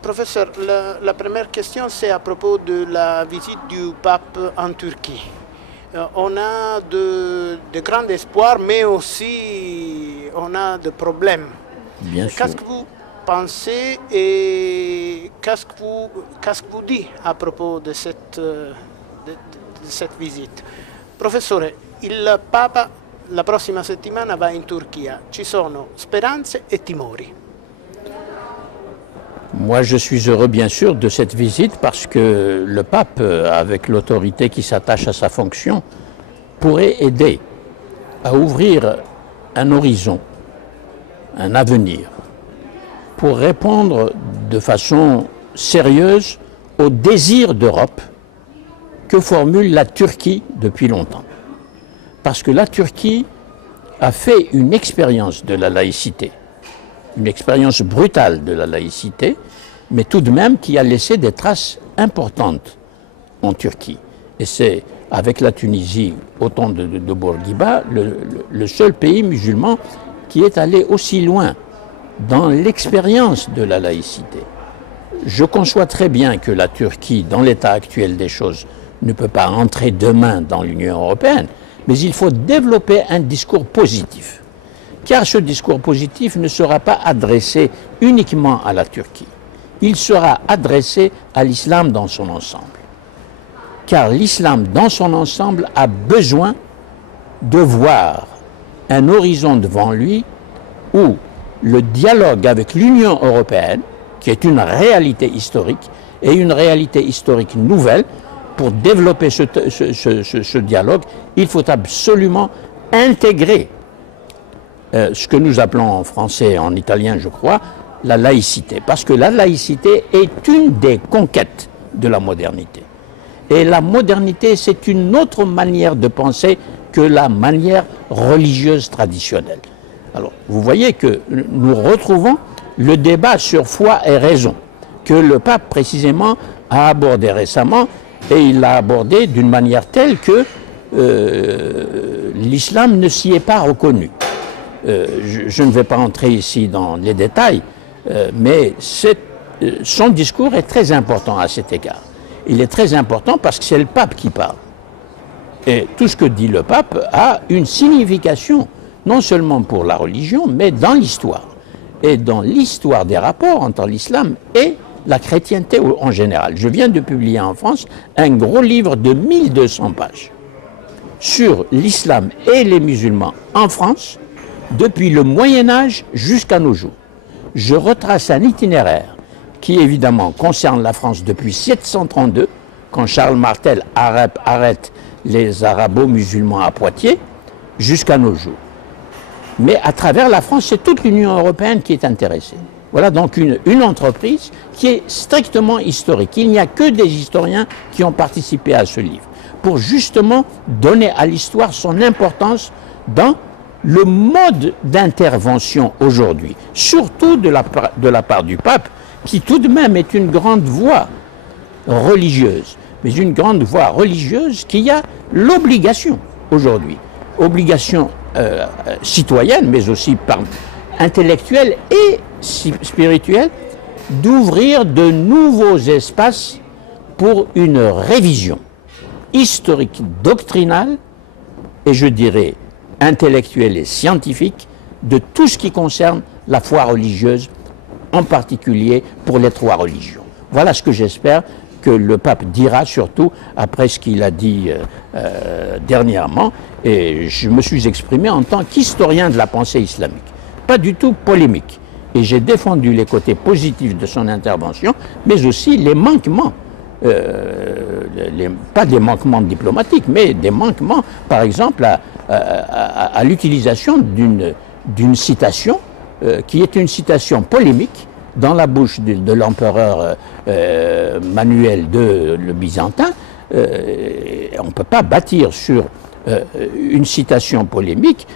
Professeur, la première question, c'est à propos de la visite du pape en Turquie. On a de grands espoirs, mais aussi on a des problèmes. Bien sûr. Qu'est-ce que vous pensez et qu'est-ce que vous dites à propos de cette visite? Professore, il Papa la prossima settimana va in Turchia. Ci sono speranze e timori. Moi, je suis heureux, bien sûr, de cette visite parce que le pape, avec l'autorité qui s'attache à sa fonction, pourrait aider à ouvrir un horizon, un avenir, pour répondre de façon sérieuse au désir d'Europe que formule la Turquie depuis longtemps. Parce que la Turquie a fait une expérience de la laïcité, une expérience brutale de la laïcité, mais tout de même qui a laissé des traces importantes en Turquie. Et c'est, avec la Tunisie, au temps de Bourguiba, le seul pays musulman qui est allé aussi loin dans l'expérience de la laïcité. Je conçois très bien que la Turquie, dans l'état actuel des choses, ne peut pas entrer demain dans l'Union européenne, mais il faut développer un discours positif. Car ce discours positif ne sera pas adressé uniquement à la Turquie. Il sera adressé à l'islam dans son ensemble. Car l'islam dans son ensemble a besoin de voir un horizon devant lui où le dialogue avec l'Union européenne, qui est une réalité historique, et une réalité historique nouvelle, pour développer ce dialogue, il faut absolument intégrer ce que nous appelons en français et en italien, je crois, la laïcité. Parce que la laïcité est une des conquêtes de la modernité. Et la modernité, c'est une autre manière de penser que la manière religieuse traditionnelle. Alors, vous voyez que nous retrouvons le débat sur foi et raison, que le pape précisément a abordé récemment, et il l'a abordé d'une manière telle que l'islam ne s'y est pas reconnu. Je ne vais pas entrer ici dans les détails, mais son discours est très important à cet égard. Il est très important parce que c'est le pape qui parle. Et tout ce que dit le pape a une signification, non seulement pour la religion, mais dans l'histoire. Et dans l'histoire des rapports entre l'islam et la chrétienté en général. Je viens de publier en France un gros livre de 1200 pages sur l'islam et les musulmans en France, depuis le Moyen-Âge jusqu'à nos jours. Je retrace un itinéraire qui évidemment concerne la France depuis 732, quand Charles Martel arrête les arabo-musulmans à Poitiers, jusqu'à nos jours. Mais à travers la France, c'est toute l'Union européenne qui est intéressée. Voilà donc une entreprise qui est strictement historique. Il n'y a que des historiens qui ont participé à ce livre, pour justement donner à l'histoire son importance dans le mode d'intervention aujourd'hui, surtout de la part du pape, qui tout de même est une grande voix religieuse, mais une grande voix religieuse qui a l'obligation aujourd'hui, obligation citoyenne, mais aussi intellectuelle et spirituelle, d'ouvrir de nouveaux espaces pour une révision historique, doctrinale, et je dirais intellectuelle et scientifique, de tout ce qui concerne la foi religieuse, en particulier pour les trois religions. Voilà ce que j'espère que le pape dira, surtout après ce qu'il a dit dernièrement, et je me suis exprimé en tant qu'historien de la pensée islamique, pas du tout polémique. Et j'ai défendu les côtés positifs de son intervention, mais aussi les manquements, pas des manquements diplomatiques, mais des manquements, par exemple, à l'utilisation d'une citation qui est une citation polémique dans la bouche de l'empereur Manuel II le Byzantin. On ne peut pas bâtir sur une citation polémique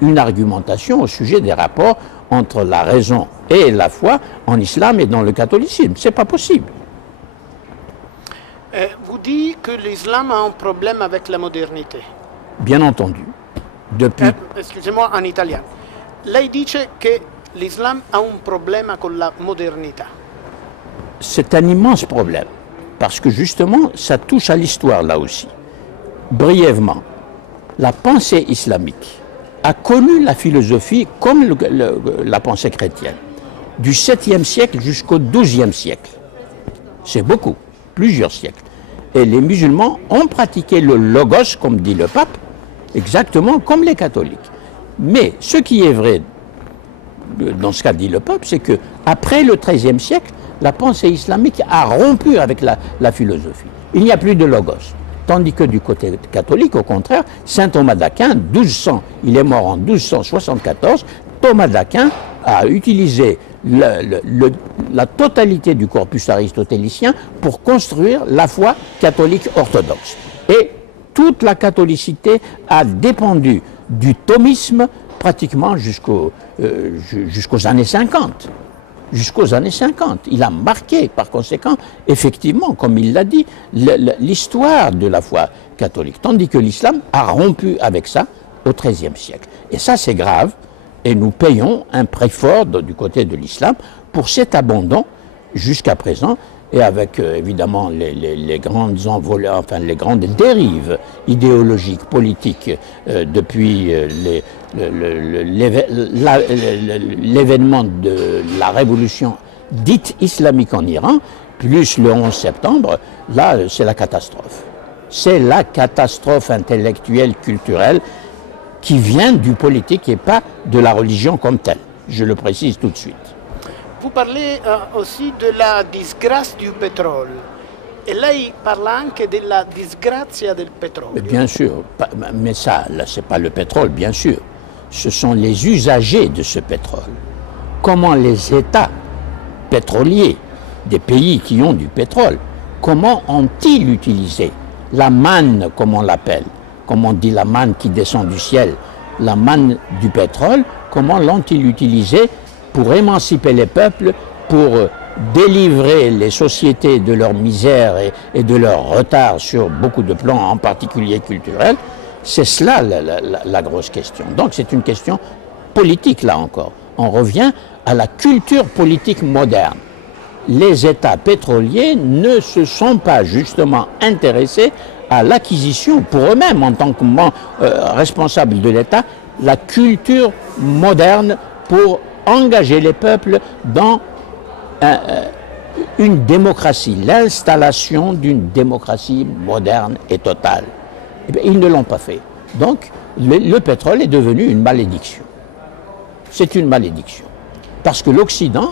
une argumentation au sujet des rapports entre la raison et la foi en islam et dans le catholicisme. Ce n'est pas possible. Vous dites que l'islam a un problème avec la modernité. Bien entendu. Depuis... Excusez-moi, en italien. Lei dice che l'Islam ha un problema con la modernità. c'est un immense problème, parce que justement, ça touche à l'histoire là aussi. Brièvement, la pensée islamique a connu la philosophie comme la pensée chrétienne, du 7e siècle jusqu'au 12e siècle. C'est beaucoup, plusieurs siècles. Et les musulmans ont pratiqué le logos, comme dit le pape, exactement comme les catholiques. Mais ce qui est vrai, dans ce qu'a dit le pape, c'est qu'après le XIIIe siècle, la pensée islamique a rompu avec la philosophie. Il n'y a plus de logos. Tandis que du côté catholique, au contraire, saint Thomas d'Aquin, il est mort en 1274, Thomas d'Aquin a utilisé la totalité du corpus aristotélicien pour construire la foi catholique orthodoxe. Et toute la catholicité a dépendu du thomisme pratiquement jusqu'aux années 50. Jusqu'aux années 50. Il a marqué, par conséquent, effectivement, comme il l'a dit, l'histoire de la foi catholique. Tandis que l'islam a rompu avec ça au XIIIe siècle. Et ça, c'est grave. Et nous payons un prix fort du côté de l'islam pour cet abandon jusqu'à présent. Et avec évidemment les grandes envolées, enfin les grandes dérives idéologiques, politiques depuis l'événement de la révolution dite islamique en Iran, plus le 11 septembre, là c'est la catastrophe. C'est la catastrophe intellectuelle, culturelle qui vient du politique et pas de la religion comme telle. Je le précise tout de suite. Vous parlez aussi de la disgrâce du pétrole. Et là, il parle anche de la disgrazia del pétrole. Mais bien sûr, mais ça, là, c'est pas le pétrole, bien sûr. Ce sont les usagers de ce pétrole. Comment les États pétroliers des pays qui ont du pétrole, comment ont-ils utilisé la manne, comme on l'appelle, comme on dit la manne qui descend du ciel, la manne du pétrole, comment l'ont-ils utilisé pour émanciper les peuples, pour délivrer les sociétés de leur misère et de leur retard sur beaucoup de plans, en particulier culturels. C'est cela la grosse question. Donc c'est une question politique là encore. On revient à la culture politique moderne. Les États pétroliers ne se sont pas justement intéressés à l'acquisition pour eux-mêmes en tant que responsables de l'État, la culture moderne pour engager les peuples dans une démocratie, l'installation d'une démocratie moderne et totale. Eh bien, ils ne l'ont pas fait. Donc, le pétrole est devenu une malédiction. C'est une malédiction. Parce que l'Occident,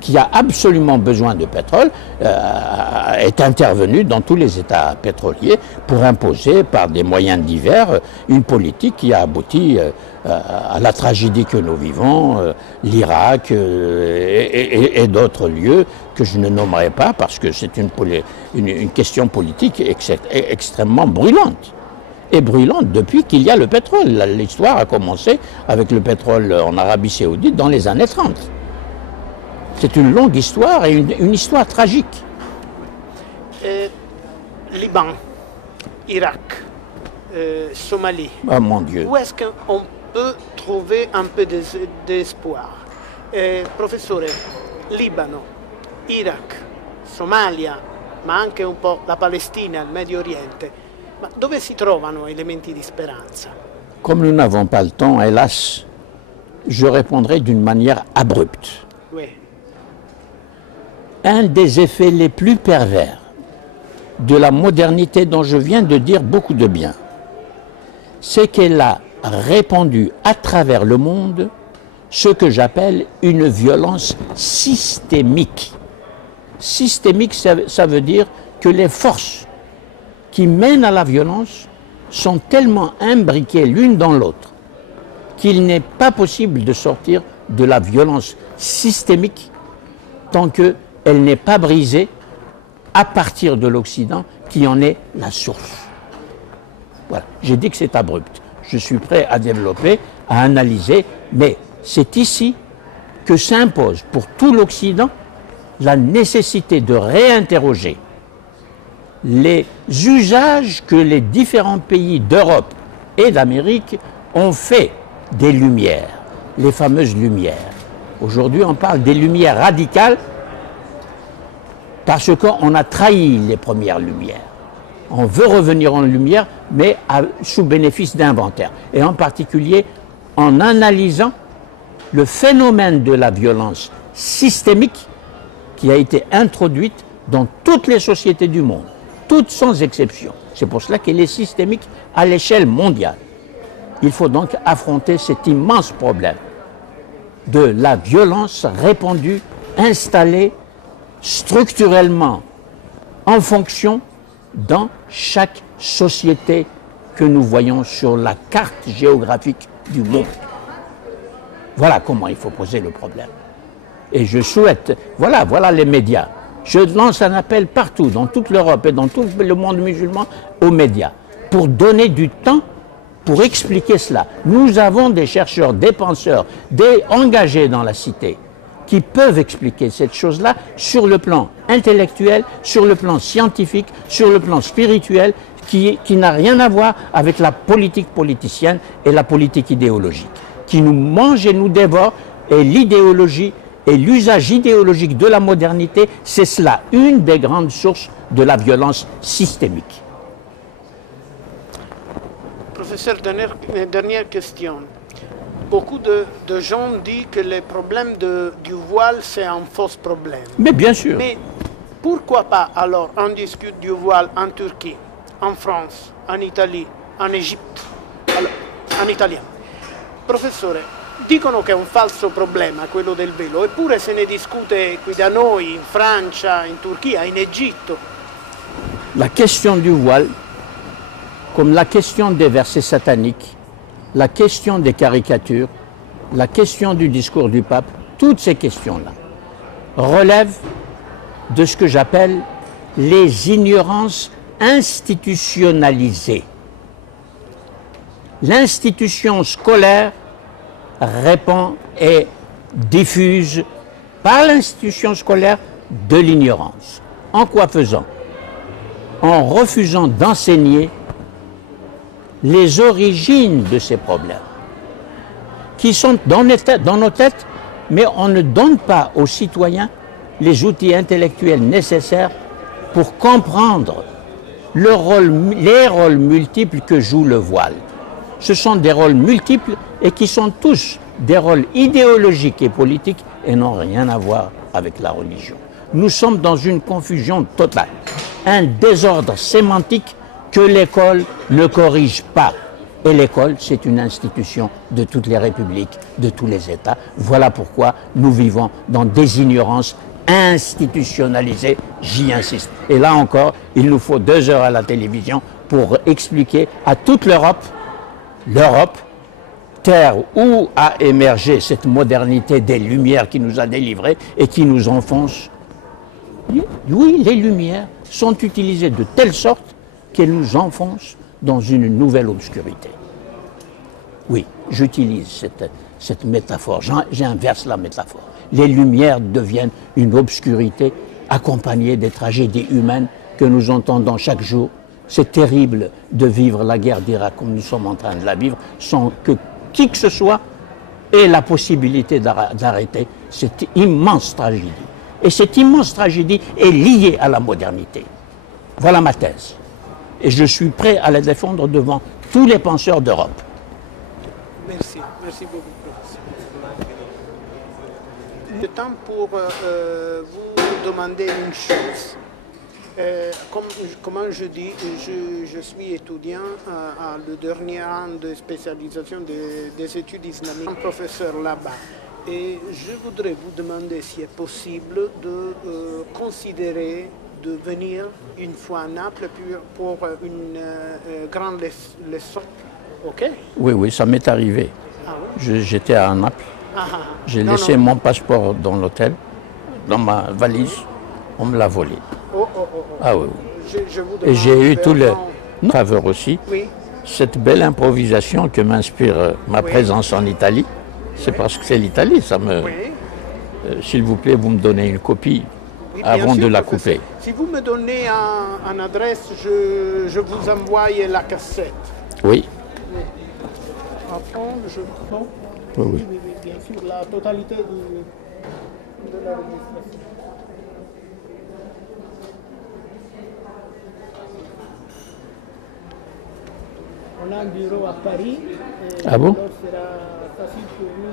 qui a absolument besoin de pétrole, est intervenu dans tous les États pétroliers pour imposer par des moyens divers une politique qui a abouti à la tragédie que nous vivons, l'Irak et d'autres lieux que je ne nommerai pas parce que c'est une question politique extrêmement brûlante. Et brûlante depuis qu'il y a le pétrole. L'histoire a commencé avec le pétrole en Arabie Saoudite dans les années 30. C'est une longue histoire et une histoire tragique. Liban, Irak, Somalie. Oh mon Dieu. Où est-ce qu'on peut trouver un peu d'espoir? Professore, Libano, Iraq, Somalia, ma anche un po' la Palestina, il Medio Oriente. Ma dove si trovano elementi di speranza? Comme nous n'avons pas le temps, hélas, je répondrai d'une manière abrupte. Oui. Un des effets les plus pervers de la modernité dont je viens de dire beaucoup de bien, c'est qu'elle a répandu à travers le monde ce que j'appelle une violence systémique. Systémique, ça veut dire que les forces qui mènent à la violence sont tellement imbriquées l'une dans l'autre qu'il n'est pas possible de sortir de la violence systémique tant qu'elle n'est pas brisée à partir de l'Occident qui en est la source. Voilà, j'ai dit que c'est abrupt. Je suis prêt à développer, à analyser, mais c'est ici que s'impose pour tout l'Occident la nécessité de réinterroger les usages que les différents pays d'Europe et d'Amérique ont fait des Lumières, les fameuses Lumières. Aujourd'hui, on parle des Lumières radicales Parce qu'on a trahi les premières lumières. On veut revenir en lumière, mais sous bénéfice d'inventaire. Et en particulier en analysant le phénomène de la violence systémique qui a été introduite dans toutes les sociétés du monde, toutes sans exception. C'est pour cela qu'elle est systémique à l'échelle mondiale. Il faut donc affronter cet immense problème de la violence répandue, installée structurellement en fonction dans chaque société que nous voyons sur la carte géographique du monde. Voilà comment il faut poser le problème. Et je souhaite, voilà les médias. Je lance un appel partout, dans toute l'Europe et dans tout le monde musulman, aux médias, pour donner du temps pour expliquer cela. Nous avons des chercheurs, des penseurs, des engagés dans la cité, qui peuvent expliquer cette chose-là sur le plan intellectuel, sur le plan scientifique, sur le plan spirituel, qui n'a rien à voir avec la politique politicienne et la politique idéologique, qui nous mange et nous dévore, et l'idéologie et l'usage idéologique de la modernité, c'est cela, une des grandes sources de la violence systémique. Professeur, dernière question. Beaucoup de gens disent que le problème du voile, c'est un faux problème. Mais bien sûr. Mais pourquoi pas alors on discute du voile en Turquie, en France, en Italie, en Égypte, en italien? Professore, dicono che è un falso problema quello del velo, eppure se ne discute qui da noi, in Francia, in Turchia, in Egitto. La question du voile, comme la question des versets sataniques, la question des caricatures, la question du discours du pape, toutes ces questions-là relèvent de ce que j'appelle les ignorances institutionnalisées. L'institution scolaire répand et diffuse par l'institution scolaire de l'ignorance. En quoi faisant? En refusant d'enseigner les origines de ces problèmes, qui sont dans nos têtes, mais on ne donne pas aux citoyens les outils intellectuels nécessaires pour comprendre les rôles multiples que joue le voile. Ce sont des rôles multiples et qui sont tous des rôles idéologiques et politiques et n'ont rien à voir avec la religion. Nous sommes dans une confusion totale, un désordre sémantique que l'école ne corrige pas. Et l'école, c'est une institution de toutes les républiques, de tous les États. Voilà pourquoi nous vivons dans des ignorances institutionnalisées, j'y insiste. Et là encore, il nous faut 2 heures à la télévision pour expliquer à toute l'Europe, terre où a émergé cette modernité des Lumières qui nous a délivrés et qui nous enfonce. Oui, les Lumières sont utilisées de telle sorte qu'elles nous enfoncent dans une nouvelle obscurité. Oui, j'utilise cette métaphore, j'inverse la métaphore. Les Lumières deviennent une obscurité accompagnée des tragédies humaines que nous entendons chaque jour. C'est terrible de vivre la guerre d'Irak comme nous sommes en train de la vivre sans que qui que ce soit ait la possibilité d'arrêter cette immense tragédie. Et cette immense tragédie est liée à la modernité. Voilà ma thèse. Et je suis prêt à la défendre devant tous les penseurs d'Europe. Merci, merci beaucoup, professeur. Le temps pour vous demander une chose. Comme je dis, je suis étudiant à le dernier an de spécialisation des études islamiques, un professeur là-bas. Et je voudrais vous demander s'il est possible de considérer de venir une fois à Naples pour une grande leçon. OK? Oui, ça m'est arrivé. Ah, oui? J'étais à Naples. J'ai laissé mon passeport dans l'hôtel, dans ma valise. On me l'a volé. Ah oui. Et j'ai eu tous les faveurs aussi. Oui. Cette belle improvisation que m'inspire ma présence en Italie, c'est parce que c'est l'Italie. Ça me. S'il vous plaît, vous me donnez une copie avant de la couper. Si vous me donnez une adresse, je vous envoie la cassette. Oui. Après, je prends. Oui. Oui, bien sûr, la totalité de l'administration. On a un bureau à Paris. Ah bon? Alors sera facile pour nous.